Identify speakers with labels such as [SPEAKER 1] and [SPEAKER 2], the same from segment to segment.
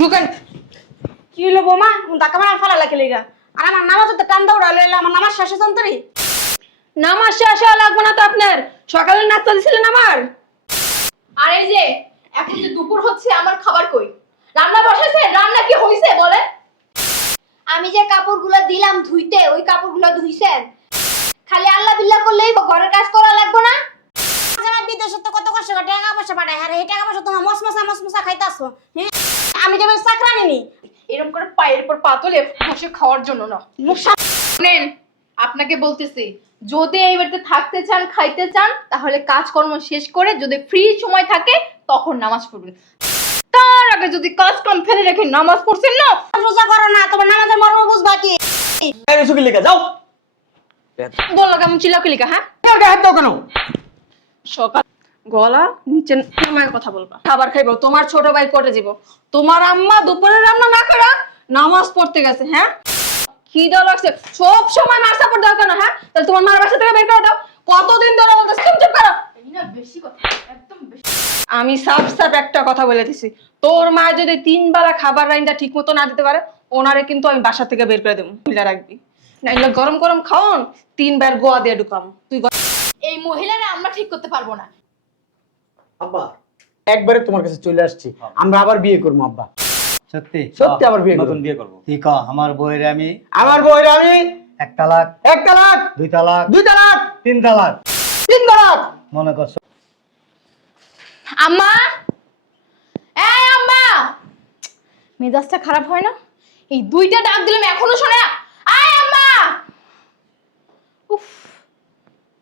[SPEAKER 1] ঢুকেন কি হলো বোমা? ধাক্কা মারা ফালা লাগে লেগা আর আমার নামাজ তো টান দৌড়া লইলা আমার নামাজ শেষে যন্ত্রী নামাজ শেষ হওয়া লাগবে না তো আপনার। সকালে নাস্তা দিছিলেন আমার।
[SPEAKER 2] আর এই যে এখন যে দুপুর হচ্ছে আমার খাবার কই? রান্না বসেছে? রান্না কি হইছে বলে
[SPEAKER 3] আমি যে কাপড়গুলো দিলাম ধুইতে ওই কাপড়গুলো ধুইছেন। খালি আল্লাহ বিল্লাহ করলেই ঘরের কাজ করা লাগবে না।
[SPEAKER 1] আমার বিদেশে তো কত কষ্ট করে টাকা পয়সা পাঠায়। আর এই টাকা পয়সা তোমার মসমসা মসমসা খাইতাছো। হ্যাঁ? আমি যাবেন চাকরানি নি।
[SPEAKER 2] এরকম করে পায়ের উপর পা তুলে বসে খাওয়ার জন্য না। শুনেন আপনাকে বলতেছি যদি এই বাড়িতে থাকতে চান খাইতে চান তাহলে কাজকর্ম শেষ করে যদি ফ্রি সময় থাকে তখন নামাজ পড়বেন। তার আগে যদি কাজ কাম ফেলে রেখে নামাজ পড়ছেন না
[SPEAKER 1] রোজা করো না তোমার নামাজের মর্ম বুঝবা কি?
[SPEAKER 4] এই রসুকি লেখা যাও।
[SPEAKER 1] বলল কেমন চিলাকিলিকা হ্যাঁ?
[SPEAKER 4] গায়ে হাত কেন?
[SPEAKER 1] সকাল গলা নিচে নামায় কথা বলবা। খাবার খাইবো, তোমার ছোট ভাই কোটে যাব তোমার আম্মা দুপুরে রান্না না করা নামাজ পড়তে গেছে হ্যাঁ? খিদা লাগছে, সব সময় মার সাপোর্ট দাও কেন হ্যাঁ? তাহলে তোমার মার বাসা থেকে বের করে দাও। কতদিন ধরে বলতেছি তুমি চুপ করো। আমি সাফ সাফ একটা কথা বলে দিছি। তোর মা যদি তিন বেলা খাবার রাইনটা ঠিক মতো না দিতে পারে, ওনারে কিন্তু আমি বাসা থেকে বের করে দেবো। মহিলা রাখবি। না গরম গরম খাওন তিনবার গোয়া দিয়ে ঢুকাম। তুই
[SPEAKER 2] এই মহিলারা আমরা ঠিক করতে পারব না।
[SPEAKER 4] আব্বা একবারে তোমার কাছে চলে আসছি। আমরা আবার বিয়ে করব আব্বা।
[SPEAKER 5] সত্যি?
[SPEAKER 4] সত্যি আবার বিয়ে
[SPEAKER 6] নতুন
[SPEAKER 4] করব।
[SPEAKER 6] বিয়ে করব।
[SPEAKER 5] তুই ক আমার বইয়ের আমি?
[SPEAKER 4] আমার বউয়ের আমি?
[SPEAKER 5] এক তালাক।
[SPEAKER 4] এক তালাক।
[SPEAKER 5] দুই তালাক।
[SPEAKER 4] দুই তালাক।
[SPEAKER 5] তিন তালাক।
[SPEAKER 4] তিন তালাক।
[SPEAKER 5] মনে করছ?
[SPEAKER 2] আম্মা! এই আম্মা! মেজাজটা খারাপ হয় না? এই দুইটা ডাক দিলাম এখনও শোনে না। আয় আম্মা! উফ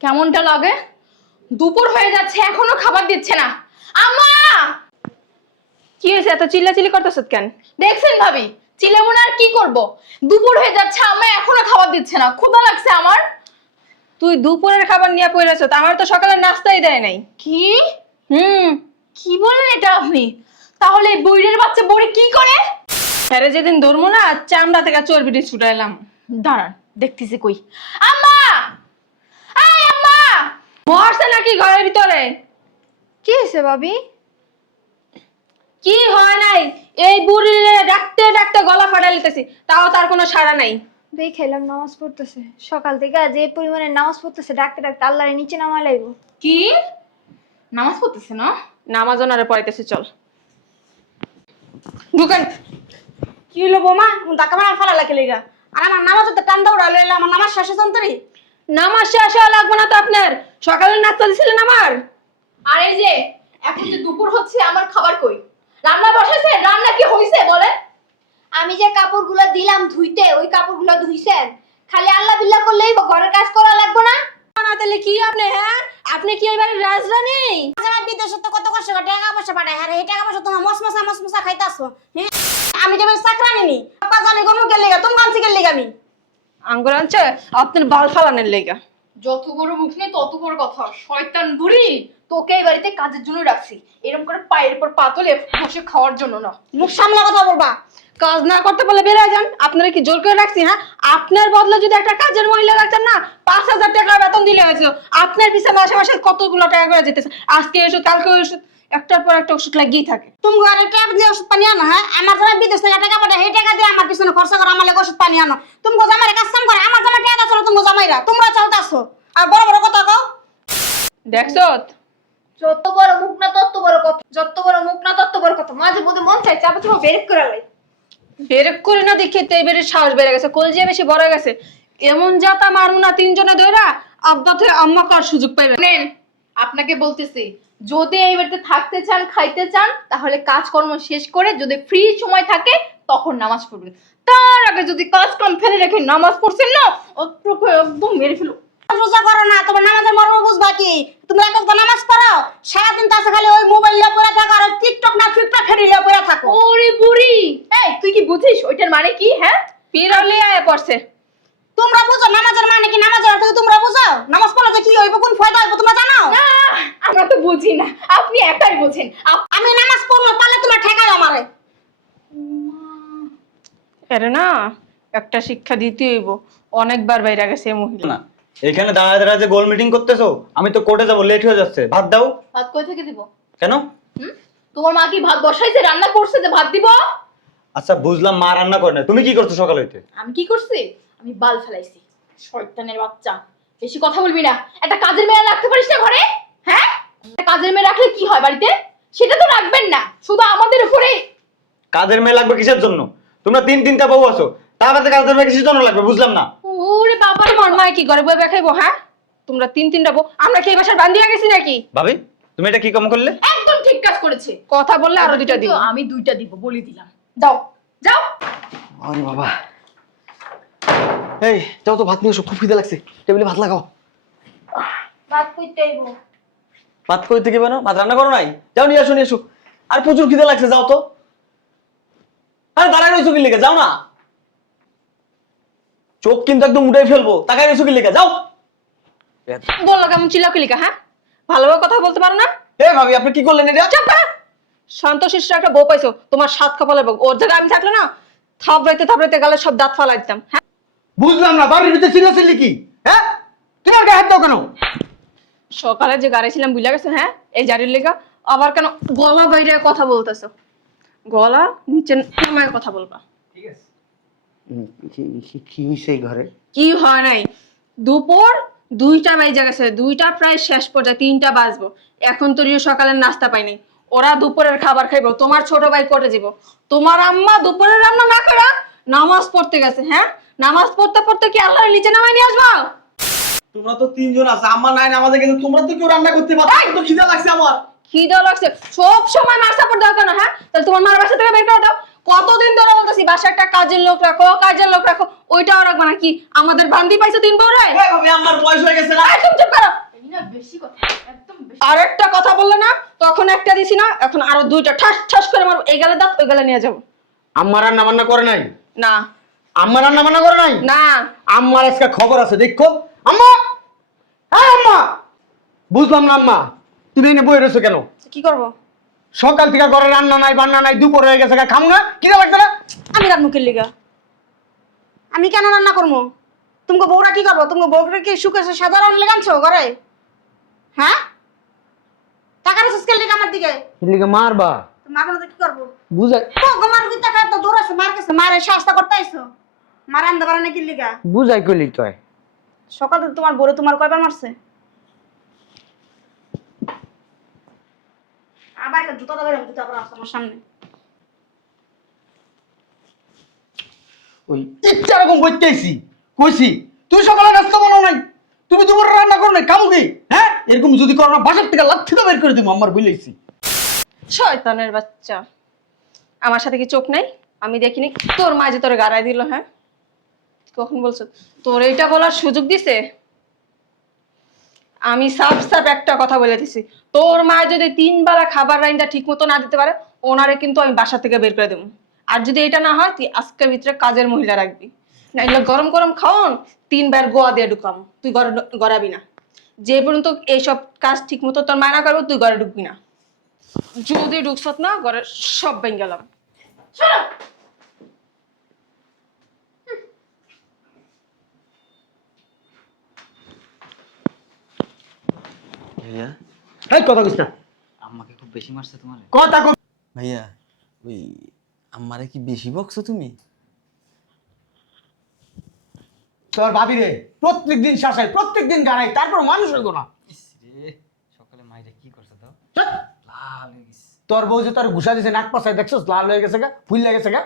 [SPEAKER 2] কেমনটা লাগে? দুপুর হয়ে যাচ্ছে এখনও খাবার দিচ্ছে না। আম্মা!
[SPEAKER 1] কি হয়েছে? এত চিল্লাচিল্লি করতেছ কেন?
[SPEAKER 2] দেখছেন ভাবি চিলেমন আর কি করব? দুপুর হয়ে যাচ্ছে আম্মা এখনও খাবার দিচ্ছে না। ক্ষুধা লাগছে আমার।
[SPEAKER 1] তুই দুপুরের খাবার নিয়ে পড়েছ আমার তো সকালে নাস্তাই দেয় নাই।
[SPEAKER 2] কি?
[SPEAKER 1] হুম।
[SPEAKER 2] কি বলেন এটা আপনি? তাহলে বইরের বাচ্চা বড়ে কি করে?
[SPEAKER 1] আরে যেদিন ধরবো না চামড়া থেকে চর্বিটি ছুটাইলাম
[SPEAKER 2] দাঁড়ান দেখতেছি কই। আম্মা!
[SPEAKER 1] মরছে নাকি ঘরের ভিতরে?
[SPEAKER 3] কি হয়েছে ভাবি?
[SPEAKER 1] কি হয় নাই? এই বুড়িরে ডাকতে ডাকতে গলা ফাটাই লিতেছি তাও তার কোনো সাড়া নাই।
[SPEAKER 3] দেখ খেলাম নামাজ পড়তেছে। সকাল থেকে যে পরিমাণে নামাজ পড়তেছে ডাকতে ডাকতে আল্লাহরে নিচে নামাই লাগবো
[SPEAKER 2] কি? নামাজ পড়তেছে না?
[SPEAKER 1] নামাজ ওনারে পড়াইতেছি চল। ঢুকেন কি হলো বোমা? ধাক্কা মারা ফালা লাগে লেগা আর আমার নামাজ তো টান দৌড়া লইলা আমার নামাজ শেষে যন্ত্রী নামাজ শেষ হওয়া লাগবে না তো আপনার? সকালে নাস্তা দিছিলেন আমার?
[SPEAKER 2] আর এই যে এখন যে দুপুর হচ্ছে আমার খাবার কই? রান্না বসেছে রান্না কি হইছে বলে
[SPEAKER 3] আমি যে কাপড়গুলো দিলাম ধুইতে ওই কাপড়গুলো ধুইছেন। খালি আল্লাহ বিল্লাহ করলেই ঘরের কাজ করা লাগবে না?
[SPEAKER 1] না তাহলে কি আপনি হ্যাঁ? আপনি কি এবারে রাজধানী আমার বিদেশে তো কত কষ্ট করে টাকা পয়সা পাঠায়? আর এই টাকা পয়সা তোমার মসমসা মসমসা খাইতাছো। হ্যাঁ আমি যাবেন চাকরানি নি। আপা জানি গরম কে লেগা তুমি কানছি কে আমি? আঙ্গুর আনছে আপনার বাল ফালানের লেগা।
[SPEAKER 2] যত বড় মুখ নেই তত বড় কথা। শয়তান বুড়ি তোকে এই বাড়িতে কাজের জন্য রাখছি। এরকম করে পায়ের উপর পা তুলে বসে খাওয়ার জন্য না।
[SPEAKER 1] মুখ সামলা কথা বলবা। কাজ না করতে বলে বের হয়ে যান। আপনারা কি জোর করে রাখছি হ্যাঁ? আপনার বদলে যদি একটা কাজের মহিলা রাখতেন না পাঁচ হাজার টাকা বেতন দিলে হয়েছিল। আপনার পিছনে মাসে মাসে কতগুলো টাকা করে যেতেছে? আজকে এসো কালকে ওষুধ একটার পর একটা ওষুধ লাগিয়েই থাকে। তুমি ঘরে টাকা দিয়ে ওষুধ পানি আনো হ্যাঁ? আমার জামাই বিদেশ থেকে টাকা পাঠায় সেই টাকা দিয়ে আমার পিছনে খরচা করে আমার লাগে ওষুধ পানি আনো। তুমি জামাই কাজ কাম করে আমার জামাই টাকা চলো তুমি জামাইরা। তোমরা চলতাছো আর বড় বড় কথা কও। দেখছ?
[SPEAKER 3] যত বড় মুখ না তত বড় কথা। যত বড় মুখ না তত বড় কথা। মাঝে মধ্যে মন চাই চাপা চাপা বেরেক করে লাই।
[SPEAKER 1] বেরেক করে না দেখে তো এবারে সাহস বেড়ে গেছে। কলজিয়া বেশি বড় হয়ে গেছে। এমন জাতা মারমু না তিনজনে ধইরা আব্বা থেকে আম্মা কার সুযোগ পাইবে? না।
[SPEAKER 2] আপনাকে বলতেছি যদি এই বাড়িতে থাকতে চান খাইতে চান তাহলে কাজকর্ম শেষ করে যদি ফ্রি সময় থাকে তখন নামাজ পড়বেন। তার আগে যদি কাজ কাম ফেলে রেখে নামাজ পড়ছেন না একদম মেরে ফেলো
[SPEAKER 1] রোজা করো না তোমার নামাজের মর্ম বুঝবা কি? তুমি এক একটা নামাজ পড়ো সারাদিন তাছে খালি ওই মোবাইল লিয়ে পড়ে থাকো আর টিকটক না ফিকটক খেলি লিয়ে পড়ে থাকো।
[SPEAKER 2] ওরে বুড়ি! এই তুই কি বুঝিস? ওইটার মানে কি হ্যাঁ?
[SPEAKER 1] পিরলি আয় পড়ছে। তোমরা বুঝো নামাজের মানে কি? নামাজের অর্থ তোমরা বুঝো? নামাজ পড়লে যে কি হইব? কোন ফায়দা হইব? তোমরা জানো?
[SPEAKER 2] না আমরা তো বুঝি না। আপনি একাই বোঝেন।
[SPEAKER 1] আমি নামাজ পড়ব পারলে তোমার ঠেকাও আমারে। আরে না একটা শিক্ষা দিতে হইব। অনেকবার বাইরে গেছে মহিলা।
[SPEAKER 6] না এখানে দাঁড়ায় দাঁড়ায় যে গোল মিটিং করতেছো আমি তো কোর্টে যাব লেট হয়ে যাচ্ছে। ভাত দাও।
[SPEAKER 2] ভাত কই থেকে দিব?
[SPEAKER 6] কেন?
[SPEAKER 2] হুম? তোমার মা কি ভাত বসাইছে রান্না করছে যে ভাত দিব?
[SPEAKER 6] আচ্ছা বুঝলাম মা রান্না করে না তুমি কি করছ সকালে হইতে?
[SPEAKER 2] আমি কি করছি? আমি বাল ফেলাইছি। শয়তানের বাচ্চা। বেশি কথা বলবি না। একটা কাজের মেয়ে রাখতে পারিস না ঘরে? হ্যাঁ? একটা কাজের মেয়ে রাখলে কি হয় বাড়িতে? সেটা তো রাখবেন না। শুধু আমাদের উপরে।
[SPEAKER 6] কাজের মেয়ে লাগবে কিসের জন্য? তোমরা তিন তিনটা বউ আছো। তার কাছে কাজের মেয়ে কিসের জন্য লাগবে? বুঝলাম না।
[SPEAKER 2] ওরে বাবা
[SPEAKER 1] তোমার মা কি? করে বই দেখাইবো হ্যাঁ? তোমরা তিন তিনটা বউ। আমরা কি এই বাসার বান্ধিয়া গেছি নাকি?
[SPEAKER 6] ভাবি তুমি এটা কি কম করলে?
[SPEAKER 2] একদম ঠিক কাজ করেছে।
[SPEAKER 1] কথা বললে আরও দুইটা
[SPEAKER 2] কিন্তু আমি দুইটা দিব বলে দিলাম। যাও যাও।
[SPEAKER 7] আরে বাবা। এই যাও তো ভাত নিয়ে এসো খুব খিদে লাগছে। টেবিলে ভাত লাগাও।
[SPEAKER 3] ভাত কইতে আইবো।
[SPEAKER 7] ভাত কই থেকে বানো ভাত রান্না করো নাই? যাও নিয়ে আসো নিয়ে এসো আর প্রচুর খিদে লাগছে যাও তো। আরে দাঁড়ায় কি লেগে যাও না। চোখ কিন্তু একদম উঠে ফেলব তাকায় কি লেগে যাও
[SPEAKER 1] চিলাকিলিকা হ্যাঁ? ভালোভাবে কথা বলতে পারো না?
[SPEAKER 7] এ ভাবি আপনি কি করলেন এটা?
[SPEAKER 1] চাপা শান্ত শিষ্ট একটা বউ পাইছো তোমার সাত কপালের বউ। ওর জায়গায় আমি থাকলে না থাপড়াইতে থাপড়াইতে গেলে সব দাঁত ফালাই দিতাম হ্যাঁ?
[SPEAKER 4] বুঝলাম না বাড়ির ভিতরে চিল্লাচিল্লি কি? হ্যাঁ? তোমার গায়ে হাত দাও কেন?
[SPEAKER 1] সকালে যে গাড়াইছিলাম বুঝলা গেছে হ্যাঁ? এই জারির লেগা আবার কেন গলা বাইরে কথা বলতেছো? গলা নিচে নামায় কথা বলবা।
[SPEAKER 4] কি হয়েছে ঘরে?
[SPEAKER 1] কি হয় নাই? দুপুর দুইটা বাজে গেছে দুইটা প্রায় শেষ পর্যায়ে তিনটা বাজবো। এখন তো রিও সকালের নাস্তা পাই নাই। ওরা দুপুরের খাবার খাইবো তোমার ছোট ভাই কোটে যাব তোমার আম্মা দুপুরের রান্না না করা নামাজ পড়তে গেছে হ্যাঁ? নামাজ পড়তে পড়তে কি আল্লাহর নিচে নামাই নিয়ে আসব?
[SPEAKER 7] তোমরা তো তিনজন আছে আমার নাই আমাদের কিন্তু তোমরা তো কেউ রান্না করতে পারছ না। তো খিদে লাগছে আমার।
[SPEAKER 1] খিদে লাগছে। সব সময় মার সাপোর্ট দাও কেন হ্যাঁ? তাহলে তোমার মার বাসা থেকে বের করে দাও। কতদিন ধরে বলতেছি বাসায় একটা কাজের লোক রাখো কাজের লোক রাখো ওইটাও রাখব না কি আমাদের বান্দি পাইছো তিন বউরে।
[SPEAKER 7] এ ভাবি আমার বয়স হয়ে গেছে না?
[SPEAKER 1] একদম চুপ করো।
[SPEAKER 2] এই না বেশি কথা একদম বেশি
[SPEAKER 1] কথা। বললে না তখন একটা দিছি না এখন আরও দুইটা ঠাস ঠাস করে মারবো। এই গেলে দাঁত ওই গেলে নিয়ে যাব।
[SPEAKER 4] আম্মা রান্না বান্না করে নাই?
[SPEAKER 1] না।
[SPEAKER 4] আম্মা রান্না বান্না করে নাই?
[SPEAKER 1] না।
[SPEAKER 4] আম্মার আজকে খবর আছে দেখো। আম্মা! হ্যাঁ আম্মা! বুঝলাম না আম্মা তুমি এনে বই রয়েছো কেন?
[SPEAKER 1] কি করব?
[SPEAKER 4] সকাল থেকে ঘরে রান্না নাই বান্না নাই দুপুর হয়ে গেছে খামু না? কিনা লাগছে না
[SPEAKER 1] আমি রান্না কির লিগা। আমি কেন রান্না করব? তুমি বউরা কি করব? তুমি বউরা কি সুখে সাধারণ লেগানছো ঘরে? হ্যাঁ? টাকার স্কেল লিগা আমার দিকে?
[SPEAKER 4] এদিকে মারবা?
[SPEAKER 1] তুমি মার মধ্যে কি করব?
[SPEAKER 4] বুঝাই
[SPEAKER 1] তো তোমার কি টাকা তো দূর আছে মার কাছে মারে শাস্তা করতে আইছো? মার আনতে পারে না কি লিগা?
[SPEAKER 4] বুঝাই কইলি তুই।
[SPEAKER 1] সকাল তোমার বড় তোমার কয়বার মারছে? আবার একটা জুতা জুতা পরে আমার সামনে।
[SPEAKER 4] ওই ইচ্ছা রকম বইতেছি কইছি তুই সকালে নাস্তা বানাও নাই তুমি তোমার রান্না করো নাই খাব কি? হ্যাঁ? এরকম যদি করো না বাসার থেকে লাথি তো বের করে দিব আমার বলেছি
[SPEAKER 1] শয়তানের বাচ্চা। আমার সাথে কি চোখ নাই? আমি দেখিনি তোর মা যে তোর গাড়াই দিল হ্যাঁ? কখন বলছো? তোর এইটা বলার সুযোগ দিছে? আমি সাফ সাফ একটা কথা বলে দিছি। তোর মা যদি তিন বেলা খাবার রাইনটা ঠিক মতো না দিতে পারে, ওনারে কিন্তু আমি বাসা থেকে বের করে দেবো। আর যদি এটা না হয়, তুই আজকের ভিতরে কাজের মহিলা রাখবি। না এগুলো গরম গরম খাওয়ান তিনবার গোয়া দিয়ে ঢুকাম। তুই গড়াবি না। যে পর্যন্ত এইসব কাজ ঠিক মতো তোর মানা করব, তুই ঘরে ঢুকবি না। যদি ঢুকছত না, ঘরে সব ভেঙে গেলাম।
[SPEAKER 7] ভাইয়া?
[SPEAKER 4] এই কথা কইছ না।
[SPEAKER 8] আম্মাকে খুব বেশি মারছে তোমার।
[SPEAKER 4] কথা কই
[SPEAKER 7] ভাইয়া ওই আমারে কি বেশি বকছো তুমি?
[SPEAKER 4] তোর ভাবি রে প্রত্যেক দিন শাসাই প্রত্যেক দিন গাড়াই তারপর মানুষ হইব না।
[SPEAKER 8] সকালে মাইরে কি করছে দাও লাল হয়ে গেছে।
[SPEAKER 4] তোর বউ যে তোর ঘুষা দিছে নাক পাশায় দেখছস? লাল হয়ে গেছে গা ফুল হয়ে গেছে গা।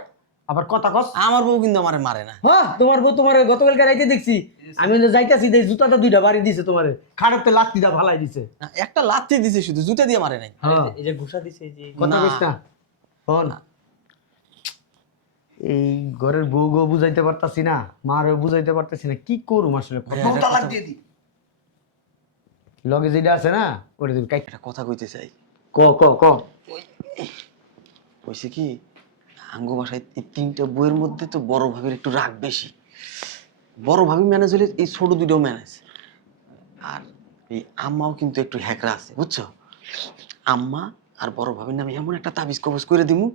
[SPEAKER 4] আবার কথা কস।
[SPEAKER 7] আমার বউ কিন্তু আমারে মারে না।
[SPEAKER 4] হ্যাঁ তোমার বউ তোমার গতকালকে রাইতে দেখছি। আমি তো যাইতাছি দেই জুতাটা দুইটা বাড়ি দিছে তোমারে খাড়াতে লাত্তিটা ভালাই দিছে।
[SPEAKER 7] না, একটা লাথি দিছে শুধু জুতা দিয়ে মারে নাই।
[SPEAKER 4] হ্যাঁ।
[SPEAKER 8] এই যে ঘুষা দিছে এই যে
[SPEAKER 4] কথা
[SPEAKER 7] না।
[SPEAKER 4] কইস না। শোন এই ঘরের বউ গো বুঝাইতে পারতাছি না মারও বুঝাইতে পারতাছি না কি করুম আসলে? তালাক দিয়ে দি লগে যেটা আছে না ওটা দিবি কাই
[SPEAKER 7] একটা কথা কইতে চাই।
[SPEAKER 4] ক ক ক।
[SPEAKER 7] কইছে কি? আঙ্গ বাসায় এই তিনটা বইয়ের মধ্যে তো বড় ভাবির একটু রাগ বেশি। বড় ভাবি ম্যানেজ হলে এই ছোট দুটো ম্যানেজ আর এই আম্মাও কিন্তু একটু হ্যাকরা আছে বুঝছ? আম্মা আর বড় ভাবির নামে এমন একটা তাবিজ কবজ করে দিমু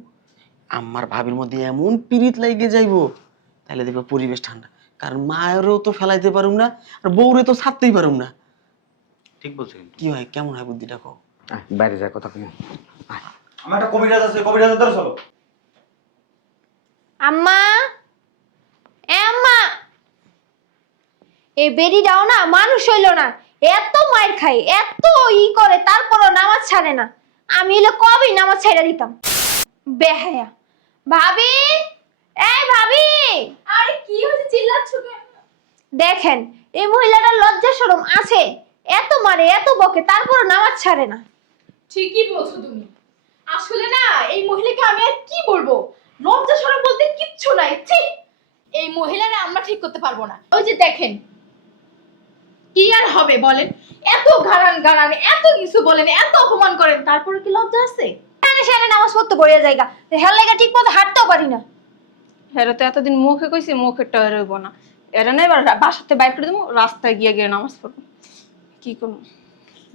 [SPEAKER 7] আম্মার ভাবির মধ্যে এমন পিরিত লাইগে যাইবো তাহলে দেখবে পরিবেশ ঠান্ডা। কারণ মায়েরও তো ফেলাইতে পারুম না আর বউরে তো ছাড়তেই পারুম না।
[SPEAKER 8] ঠিক বলছো
[SPEAKER 7] কি হয় কেমন হয় বুদ্ধিটা কও?
[SPEAKER 4] বাইরে যা কথা কম
[SPEAKER 6] আমার একটা কবিরাজ আছে কবিরাজের দ্বারা চলো
[SPEAKER 3] আম্মা। এ আম্মা। এই বেরিটাও না মানুষ হইল না। এত মায়ের খাই এত ই করে তারপরও নামাজ ছাড়ে না। আমি হলে কবেই নামাজ ছাইড়া দিতাম। বেহায়া। ভাবি? এই ভাবি!
[SPEAKER 2] আরে কি হয়েছে চিল্লাচ্ছ
[SPEAKER 3] দেখেন এই মহিলাটার লজ্জা শরম আছে। এত মারে এত বকে তারপরও নামাজ ছাড়ে না।
[SPEAKER 2] ঠিকই বলছো তুমি। আসলে না এই মহিলাকে আমি আর কি বলব? লজ্জা সরম বলতে কিচ্ছু নাই ঠিক এই মহিলারা আমরা ঠিক করতে পারব না। ওই যে দেখেন কি আর হবে বলেন? এত গারান গারান এত কিছু বলেন এত অপমান করেন তারপরে কি লজ্জা আছে?
[SPEAKER 3] এখানে সেখানে নামাজ পড়তে বইয়া জায়গা হেল লেগে ঠিক মতো হাঁটতেও পারি না।
[SPEAKER 1] হেরো তো এতদিন মুখে কইছি মুখেরটা রইব না। এরা না এবার বাসাতে বাইর করে দেবো রাস্তায় গিয়ে গিয়ে নামাজ পড়ব। কি করব?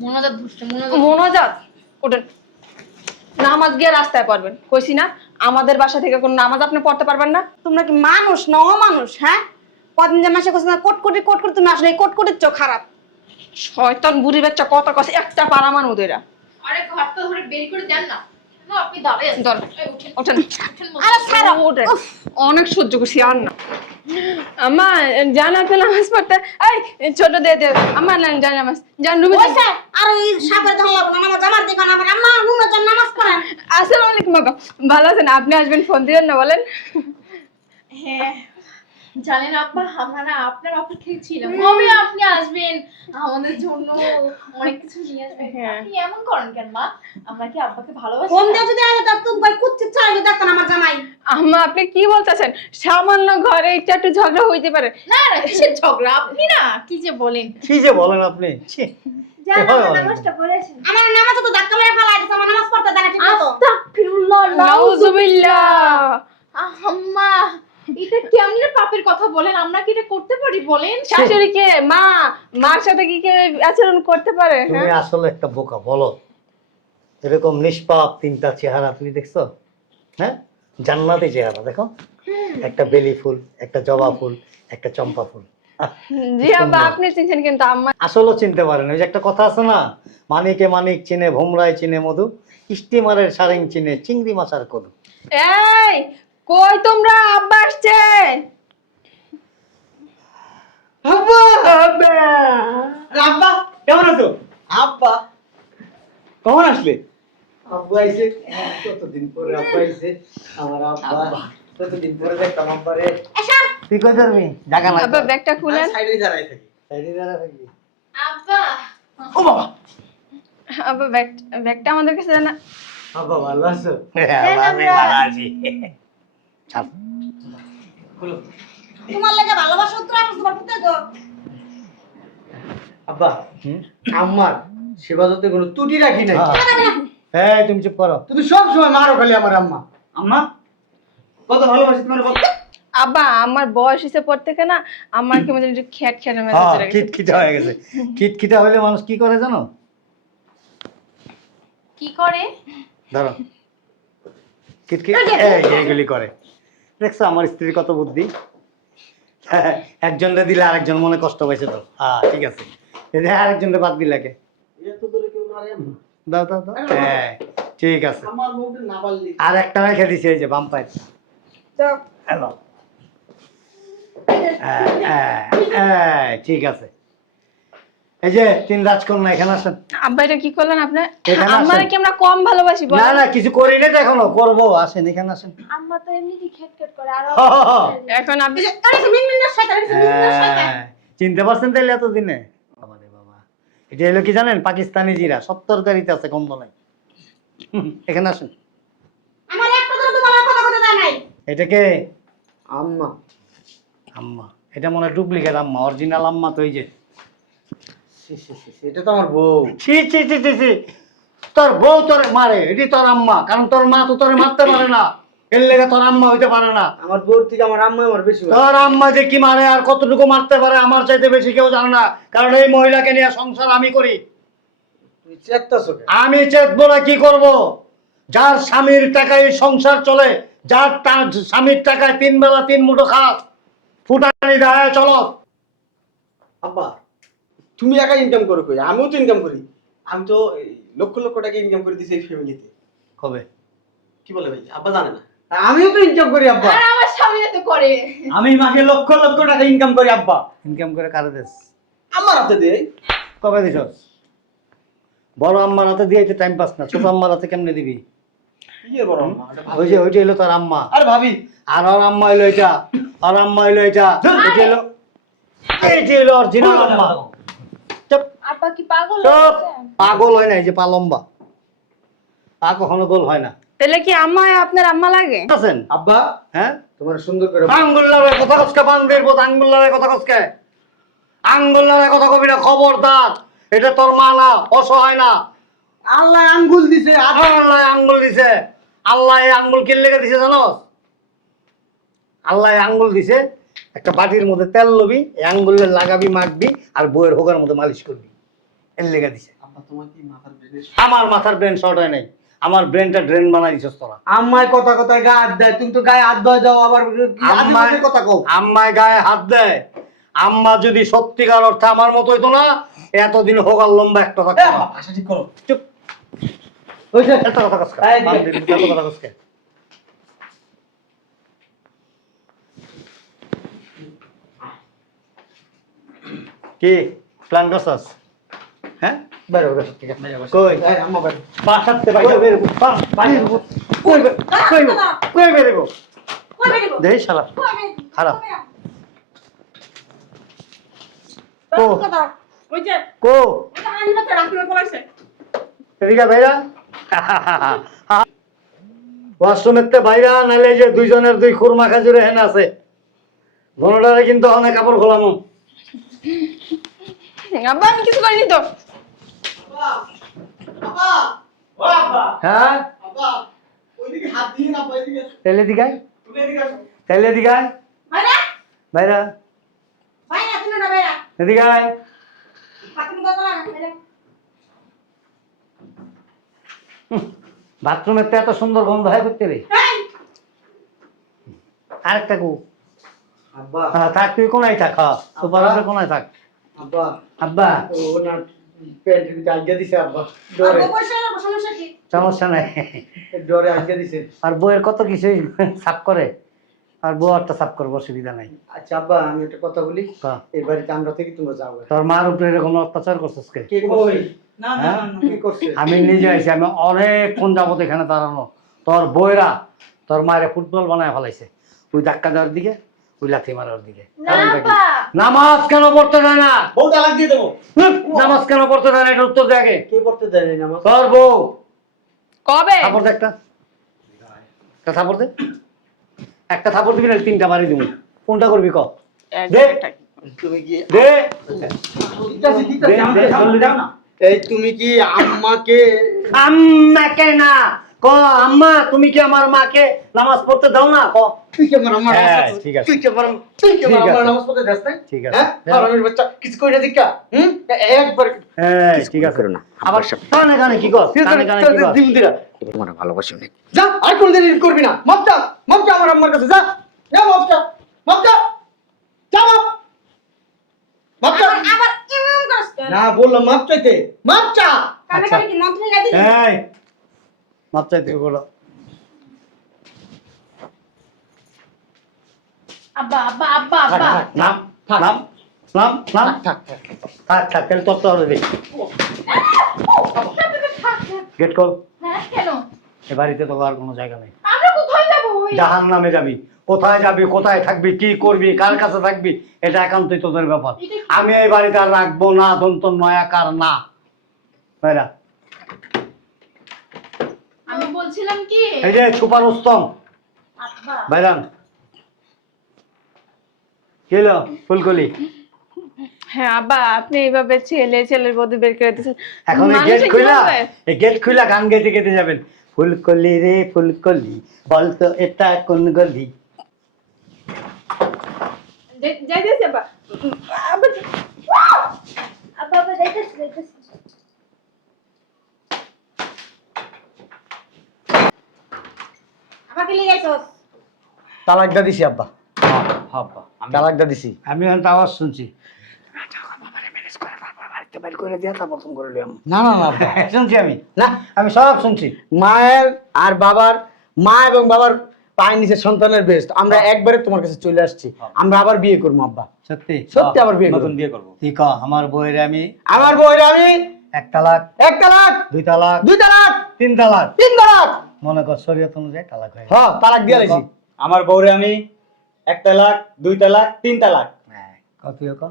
[SPEAKER 2] মনোজাত মনোজাত।
[SPEAKER 1] মনোজাত? ওটা নামাজ গিয়ে রাস্তায় পড়বেন। কইছি না আমাদের বাসা থেকে কোনো নামাজ আপনি পড়তে পারবেন না।
[SPEAKER 9] তোমরা কি মানুষ না অমানুষ হ্যাঁ? কদিন যে মাসে কোথাও কোটকুটি কোটকুটি তুমি আসলে কোট কোটকুটির চোখ খারাপ।
[SPEAKER 1] শয়তান বুড়ি বাচ্চা কত কথা একটা পারামান ওদেরা
[SPEAKER 2] আরে ঘর তো ধরে বের করে দেন না।
[SPEAKER 1] অনেক সহ্য করছি আর না। আমা নামাজ পড়তে। এই ছোট দে দে। আমার না জান নামাজ। রুমে
[SPEAKER 9] আর ওই সাপের ধন লাগবে না আমার আম্মা রুমে নামাজ পড়েন।
[SPEAKER 1] আসসালামু আলাইকুম বাবা। ভালো আছেন? আপনি আসবেন ফোন দিলেন না বলেন?
[SPEAKER 2] হ্যাঁ। জানেন আব্বা আমরা আপনার অপেক্ষায় ছিলাম। কবে আপনি আসবেন? আমাদের জন্য অনেক কিছু নিয়ে আসবেন।
[SPEAKER 1] হ্যাঁ।
[SPEAKER 2] আপনি এমন করেন কেন মা? আমরা কি আব্বাকে ভালোবাসি
[SPEAKER 9] ফোন
[SPEAKER 2] না?
[SPEAKER 9] দিয়ে যদি আগে তার তুক ভাই কুচ্ছি চাইলে দেখতেন আমার জামাই।
[SPEAKER 1] আম্মা আপনি কি বলতেছেন? সামান্য ঘরে একটু একটু ঝগড়া হইতে পারে।
[SPEAKER 2] না না কিসের ঝগড়া? আপনি না কি যে বলেন।
[SPEAKER 4] কি যে বলেন আপনি? ছি।
[SPEAKER 3] আমার নামাজটা পড়েছেন
[SPEAKER 9] আমার নামাজ তো ধাক্কা মেরে ফেলাই আমার নামাজ পড়তে দেয় না ঠিক মতো।
[SPEAKER 2] আস্তাগফিরুল্লাহ
[SPEAKER 1] নাউজুবিল্লাহ
[SPEAKER 2] এটা কেমনে পাপের কথা বলেন? আমরা কি এটা করতে পারি বলেন?
[SPEAKER 1] শাশুড়িকে মা মার সাথে কি কেউ আচরণ করতে পারে
[SPEAKER 5] তুমি
[SPEAKER 1] হ্যাঁ?
[SPEAKER 5] আসলে একটা বোকা বলো। এরকম নিষ্পাপ তিনটা চেহারা তুমি দেখছ? হ্যাঁ? জান্নাতি চেহারা দেখো। একটা বেলি ফুল একটা জবা ফুল একটা চম্পা ফুল।
[SPEAKER 1] জি আব্বা আপনি চিনছেন কিন্তু আম্মা
[SPEAKER 5] আসলেও চিনতে পারেন। ওই যে একটা কথা আছে না মানিকে মানিক চিনে ভোমরায় চিনে মধু স্টিমারের সারিং চিনে চিংড়ি মাছার কদু।
[SPEAKER 1] এই কই তোমরা আব্বা আসছে?
[SPEAKER 4] আব্বা! আব্বা! আব্বা কেমন আছো? আব্বা। কখন আসলে?
[SPEAKER 5] আব্বা আইছে কতদিন পরে আব্বা আইছে আমার আব্বা কতদিন পরে দেখতাম আব্বা তুই কই ধরবি জায়গা না
[SPEAKER 1] আব্বা ব্যাগটা খুলেন
[SPEAKER 4] সাইডে দাঁড়াই থাকি।
[SPEAKER 5] সাইডে দাঁড়া থাকবি?
[SPEAKER 2] আব্বা।
[SPEAKER 4] ও বাবা!
[SPEAKER 1] আব্বা ব্যাগটা আমাদের কাছে জানা
[SPEAKER 5] আব্বা ভালো আছো? আমি ভালো আছি। ছাড়।
[SPEAKER 9] তোমার লাগে ভালোবাসা উত্তর আমার তোমার পুতে গো।
[SPEAKER 4] আব্বা আমার সেবা যত্নে কোনো ত্রুটি রাখি নাই।
[SPEAKER 5] এই তুমি চুপ করো।
[SPEAKER 4] তুমি সব সময় মারো খালি আমার আম্মা। আম্মা কত ভালোবাসি তোমার কত
[SPEAKER 1] আব্বা আমার বয়স হিসেবে পর থেকে না আমার একটু খ্যাট খ্যাট
[SPEAKER 5] হ্যাঁ খিটখিটা হয়ে গেছে। খিটখিটা হলে মানুষ কি করে জানো?
[SPEAKER 2] কি করে?
[SPEAKER 5] ধরো খিটখিট করে। দেখছ আমার স্ত্রীর কত বুদ্ধি? হ্যাঁ, একজনরে দিলে আরেকজন মনে কষ্ট পাইছে তো। হ্যাঁ ঠিক আছে। আরেকজনরে বাদ দিলাকে দাও দাও দাও। হ্যাঁ। ঠিক আছে। আর একটা রেখে দিছে এই যে বাম পায়ে হ্যালো। হ্যাঁ, হ্যাঁ, হ্যাঁ, ঠিক আছে। এই যে তিন রাজকন্যা এখানে আসেন
[SPEAKER 1] আব্বা এটা কি করলেন আপনি?
[SPEAKER 5] এখানে
[SPEAKER 1] আমার
[SPEAKER 5] আসেন।
[SPEAKER 1] কি আমরা কম ভালোবাসি
[SPEAKER 5] না
[SPEAKER 1] বলেন।
[SPEAKER 5] না কিছু করি না তো এখনও করব আসেন এখানে আসেন।
[SPEAKER 3] আম্মা তো এমনিতেই খেটখেট করে আর
[SPEAKER 5] হ, হ, হ।
[SPEAKER 1] এখন আপনি
[SPEAKER 9] এই যে, আরে সে মিনমিনের শয়তান, এই যে মিনমিনের শয়তান।
[SPEAKER 5] হ্যাঁ, চিনতে পারছেন তাহলে এতদিনে? বাবা রে বাবা। এটা হলো কি জানেন পাকিস্তানি জিরা সব তরকারিতে আছে গন্ধ নাই। হুম, এখানে আসেন।
[SPEAKER 9] আমার একটা ধরে তোমার কথা কথা দেয় নাই।
[SPEAKER 5] এটা
[SPEAKER 4] আম্মা।
[SPEAKER 5] আম্মা। এটা মনে হয় ডুপ্লিকেট আম্মা অরিজিনাল আম্মা তো এই যে।
[SPEAKER 4] এটা তো আমার বউ।
[SPEAKER 5] ছি ছি ছি ছি ছি। তোর বউ তোর মারে এটি তোর আম্মা কারণ তোর মা তো তোর মারতে পারে না। এর লেগে তোর আম্মা হইতে পারে না।
[SPEAKER 4] আমার বউর থেকে আমার আম্মা আমার বেশি
[SPEAKER 5] তোর আম্মা যে কি মারে আর কতটুকু মারতে পারে আমার চাইতে বেশি কেউ জানে না। কারণ এই মহিলাকে নিয়ে সংসার আমি করি? আমি চেতবো না কি করব? যার স্বামীর টাকায় সংসার চলে যার তা- স্বামীর টাকায় তিন বেলা তিন মুঠো খাস। ফুটানি দেয় চলো।
[SPEAKER 4] আব্বা তুমি একা ইনকাম করো কই? আমিও তো ইনকাম করি। আমি তো লক্ষ লক্ষ টাকা ইনকাম করে দিছি এই ফ্যামিলিতে
[SPEAKER 5] কবে?
[SPEAKER 7] কি বলে ভাই? আব্বা জানে না।
[SPEAKER 4] আমিও তো ইনকাম করি আব্বা।
[SPEAKER 2] আর আমার স্বামী তো করে।
[SPEAKER 4] আমি মাসে লক্ষ লক্ষ টাকা ইনকাম করি আব্বা।
[SPEAKER 5] ইনকাম করে কারে দেস?
[SPEAKER 7] আমার হাতে দিয়ে
[SPEAKER 5] কবে দিছস? বড় আম্মার হাতে দিয়ে তো টাইম পাস না। ছোট আম্মার হাতে কেমনে দিবি?
[SPEAKER 4] এর বড় আম্মা?
[SPEAKER 5] ওই যে ওইটা হলো তোর আম্মা।
[SPEAKER 4] আরে ভাবি।
[SPEAKER 5] আর ওর আম্মা হইল এটা। আর আম্মা হইল এটা। এটা হলো এইটা হলো অরিজিনাল আম্মা। চুপ
[SPEAKER 3] আপা কি পাগল
[SPEAKER 5] চুপ। পাগল হয় না এই যে পা লম্বা। পা কখনো গোল হয় না।
[SPEAKER 1] তাহলে কি আম্মা আপনার আম্মা লাগে?
[SPEAKER 5] আছেন?
[SPEAKER 4] আব্বা?
[SPEAKER 5] হ্যাঁ?
[SPEAKER 4] তোমার সুন্দর করে
[SPEAKER 5] আঙ্গুল্লারে কথা কসকে বান্দির বোধ আঙ্গুল্লারে কথা কসকে আঙ্গুল্লারে কথা কবি না খবরদার। এটা তোর মা না অসহায় না।
[SPEAKER 4] আল্লাহ আঙ্গুল দিছে
[SPEAKER 5] আল্লাহ আঙ্গুল দিছে। আল্লাহ এই আঙ্গুল কিন দিছে জানোস? আল্লাহ আঙ্গুল দিছে একটা বাটির মধ্যে তেল লবি এই আঙ্গুলে লাগাবি মাখবি আর বইয়ের হোগার মধ্যে মালিশ করবি। এর লেগে দিছে।
[SPEAKER 7] আব্বা তোমার কি মাথার ব্রেনের
[SPEAKER 5] আমার মাথার ব্রেন শর্ট হয় নাই। আমার ব্রেনটা ড্রেন বানাই দিছস তোরা।
[SPEAKER 4] আম্মায় কথা কথায় গায়ে হাত দেয় তুমি তো গায়ে হাত ধোয় দাও আবার
[SPEAKER 5] আম্মায়
[SPEAKER 4] কথা কও।
[SPEAKER 5] আম্মায় গায়ে হাত দেয়। আম্মা যদি সত্যিকার অর্থে আমার মতো হইতো না এতদিন হোগার লম্বা একটা
[SPEAKER 4] ভাষা ঠিক করো।
[SPEAKER 5] চুপ।
[SPEAKER 4] ওই যে
[SPEAKER 5] একটা কথা
[SPEAKER 4] যে।
[SPEAKER 5] বান্দির কথা কি? প্ল্যান করছস? হ্যাঁ?
[SPEAKER 4] বাইরে বসে। ঠিক
[SPEAKER 5] কই?
[SPEAKER 4] এই, আম্মা বাইরে।
[SPEAKER 5] বাসাতে বাইরে। বের হব বাহ, বাইরে হব। কই কই কই বের দেই শালা। খারাপ। কো।
[SPEAKER 1] যে
[SPEAKER 5] কো। এদিকে ওয়াশরুমের নালে দুইজনের দুই খুরমা খাজুরে হেন আছে। ঘনটারে কিন্তু অনেক কাপড় খোলামো।
[SPEAKER 1] আব্বা আমি কিছু করিনি তো।
[SPEAKER 5] হ্যাঁ?
[SPEAKER 7] ওইদিকে হাত দিয়ে না আব্বা এদিকে
[SPEAKER 5] তেলে দিকায়
[SPEAKER 7] তুমি এদিকে
[SPEAKER 5] বাথরুমের তো এত সুন্দর গন্ধ হয় করতে রে
[SPEAKER 9] এই!
[SPEAKER 5] আরেকটা গু
[SPEAKER 4] আব্বা
[SPEAKER 5] হ্যাঁ থাক তুই কোনায় থাক হ্যাঁ সুপার কোনায় থাক।
[SPEAKER 4] আব্বা।
[SPEAKER 5] আব্বা।
[SPEAKER 4] ও না প্যান্ট দিতে আজ্ঞা দিছে আব্বা।
[SPEAKER 9] আর
[SPEAKER 4] ডরে।
[SPEAKER 9] সমস্যা কি?
[SPEAKER 5] সমস্যা নাই।
[SPEAKER 4] ডরে আজ্ঞা দিছে।
[SPEAKER 5] আর বইয়ের কত কিছুই সাফ করে? আর বউ একটা সাফ করব অসুবিধা নাই।
[SPEAKER 4] আচ্ছা আব্বা আমি একটা কথা বলি। এই বাড়িতে আমরা থেকে তোমরা যাও।
[SPEAKER 5] তোর মার উপরে এরকম অত্যাচার করছিস কে?
[SPEAKER 4] কে করছে?
[SPEAKER 8] না না
[SPEAKER 5] হ্যাঁ? আমি নিজে আইছি আমি অনেকক্ষণ যাবত এখানে দাঁড়ানো। তোর বইরা তোর মায়ের ফুটবল বানায় ফেলাইছে। ওই ধাক্কা দেওয়ার দিকে ওই লাথি মারার দিকে। নামাজ কেন পড়তে দেয় না?
[SPEAKER 7] বউ তালাক দিয়ে দেবো।
[SPEAKER 5] নামাজ কেন পড়তে দেয় না? এটা উত্তর দে আগে।
[SPEAKER 4] কে করতে দেয় না
[SPEAKER 5] তোর বউ।
[SPEAKER 1] কবে?
[SPEAKER 5] থাপড় দে একটা। একটা থাপড় দে। একটা থাপড় দিবি না তিনটা বাড়ি দিব। কোনটা করবি ক? দে।
[SPEAKER 7] তুমি কি
[SPEAKER 5] দে। দে।
[SPEAKER 4] এই তুমি কি আম্মাকে
[SPEAKER 5] আম্মাকে না। ক আম্মা তুমি কি আমার মাকে নামাজ পড়তে দাও না? ক।
[SPEAKER 4] তুই কি আমার আমার
[SPEAKER 5] হ্যাঁ,
[SPEAKER 4] নামাজ-
[SPEAKER 5] ঠিক আছে।
[SPEAKER 4] তুই কি আমার তুই কি আমার
[SPEAKER 5] ঠিক
[SPEAKER 4] নামাজ পড়তে দেস নাই
[SPEAKER 5] ঠিক আছে।
[SPEAKER 4] হ্যাঁ? হারামির বাচ্চা কিছু কইরা দিকা হুম? একবার
[SPEAKER 5] হ্যাঁ ঠিক আছে। আবার কানে কানে কি কর কানে কানে কি কর
[SPEAKER 4] দিন দিরা
[SPEAKER 8] তোমার ভালোবাসি অনেক
[SPEAKER 4] যা আর কোনদিন এরকম করবি না। মাপ চা আমার আম্মার কাছে যা। যা মাপ চা মাপ চা। যা মাপ। মাপ
[SPEAKER 9] আবার করছ
[SPEAKER 4] না বললাম মাপ চাইতে। মাপ চা।
[SPEAKER 9] কানে। কানে কি মন্ত্র গাই দিলি?
[SPEAKER 5] এই মাপ চাইতে বলো।
[SPEAKER 2] আব্বা আব্বা আব্বা আব্বা।
[SPEAKER 5] নাম নাম নাম নাম।
[SPEAKER 4] থাক থাক
[SPEAKER 5] থাক। থাক তাহলে তোর তো হবে গেট কল
[SPEAKER 2] হ্যাঁ কেন?
[SPEAKER 5] এ বাড়িতে তো আর কোনো জায়গা নেই।
[SPEAKER 2] আমরা কোথায় যাব
[SPEAKER 5] জাহান নামে যাবি। কোথায় যাবি কোথায় থাকবি কি করবি কার কাছে থাকবি এটা একান্তই তোদের ব্যাপার। আমি এই বাড়িতে আর রাখব না দন্ত নয়াকার না। ভাইরা
[SPEAKER 2] আমি বলছিলাম কি?
[SPEAKER 5] এই যে সুপার উত্তম।
[SPEAKER 2] আব্বা
[SPEAKER 5] ভাইরান কেলো ফুলকলি।
[SPEAKER 1] হ্যাঁ আব্বা আপনি এইভাবে ছেলে ছেলের বধু বের করে দিচ্ছেন
[SPEAKER 5] এখন এই গেট খুলা এই গেট খুলা গান গেতে গেতে যাবেন। ফুলকলি রে ফুলকলি বলতো এটা কোন গলি?
[SPEAKER 1] যাইতেছি আব্বা। আব্বা
[SPEAKER 3] আপা আপা যাইতেছি যাইতেছি।
[SPEAKER 9] আমাকে লিয়ে
[SPEAKER 4] তালাকটা দিছি আব্বা।
[SPEAKER 8] আমি
[SPEAKER 4] তালাকটা দিছি।
[SPEAKER 5] আমি এখন আওয়াজ শুনছি।
[SPEAKER 4] না না না
[SPEAKER 5] শুনছি আমি।
[SPEAKER 4] না।
[SPEAKER 5] আমি সব শুনছি।
[SPEAKER 4] মায়ের আর বাবার মা এবং বাবার পায়ের নিচে সন্তানের বেস্ট আমরা একবারে তোমার কাছে চলে আসছি। আমরা আবার বিয়ে করব আব্বা।
[SPEAKER 5] সত্যি?
[SPEAKER 4] সত্যি আবার বিয়ে করব।
[SPEAKER 6] নতুন বিয়ে করব।
[SPEAKER 5] আমার বইয়ের আমি
[SPEAKER 4] আমার বউয়ের আমি
[SPEAKER 5] এক তালাক
[SPEAKER 4] এক তালাক
[SPEAKER 5] দুই তালাক
[SPEAKER 4] দুই তালাক
[SPEAKER 5] তিন তালাক।
[SPEAKER 4] তিন তালাক।
[SPEAKER 5] মনে কর শরীয়ত অনুযায়ী তালাক হয়ে
[SPEAKER 4] হ্যাঁ তালাক দিয়ে লাইছি
[SPEAKER 6] আমার বউরে আমি এক তালাক দুই তালাক তিন তালাক
[SPEAKER 5] হ্যাঁ, কত ক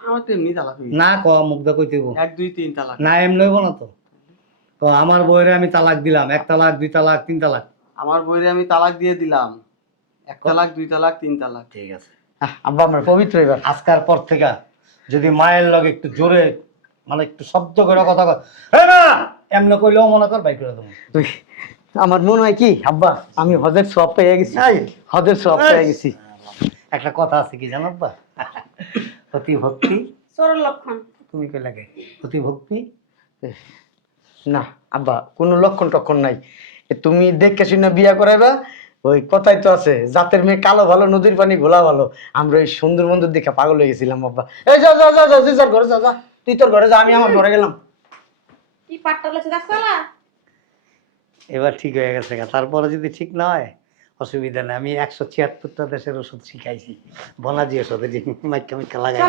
[SPEAKER 7] আমার তো এমনি তালাক
[SPEAKER 5] না ক মুগ্ধ কইতে হইবো।
[SPEAKER 7] এক দুই তিন তালাক।
[SPEAKER 5] না হইব না তো। তো আমার বইয়ের আমি তালাক দিলাম। এক তালাক দুই তালাক তিন তালাক
[SPEAKER 7] আমার বইরে আমি তালাক দিয়ে দিলাম। এক তালাক দুই তালাক তিন তালাক
[SPEAKER 5] ঠিক আছে।
[SPEAKER 4] আব্বা আমরা পবিত্র এবার।
[SPEAKER 5] আজকার পর থেকে যদি মায়ের লগে একটু জোরে মানে একটু শব্দ করে কথা কয় "এই মা! এমনি কইলেও মনে কর বাই করে দেবো।
[SPEAKER 4] তুই আমার মনে হয় কি আব্বা আমি হজের সব পেয়ে গেছি। হজের সব পেয়ে গেছি।
[SPEAKER 5] একটা কথা আছে কি জানো বা অতি ভক্তি
[SPEAKER 9] সরল লক্ষণ।
[SPEAKER 5] তুমি কই লাগে অতি ভক্তি
[SPEAKER 4] না আব্বা কোনো লক্ষণ টক্ষণ নাই। তুমি দেখে শুনে বিয়া করাইবা ওই কথাই তো আছে জাতের মেয়ে কালো ভালো নদীর পানি ঘোলা ভালো। আমরা ওই সুন্দর বন্ধুর দেখে পাগল হয়ে গেছিলাম আব্বা। এই যা যা যা যা তুই তোর ঘরে যা যা তুই তোর ঘরে যা আমি আমার ঘরে গেলাম।
[SPEAKER 9] কি পাট্টা দেখছলা
[SPEAKER 5] এবার ঠিক হয়ে গেছে। তারপরে যদি ঠিক না হয় অসুবিধা নেই। আমি একশো ছিয়াত্তরটা দেশের ওষুধ শিখাইছি। বনাজি ওষুধ মাইকা মাইকা লাগাই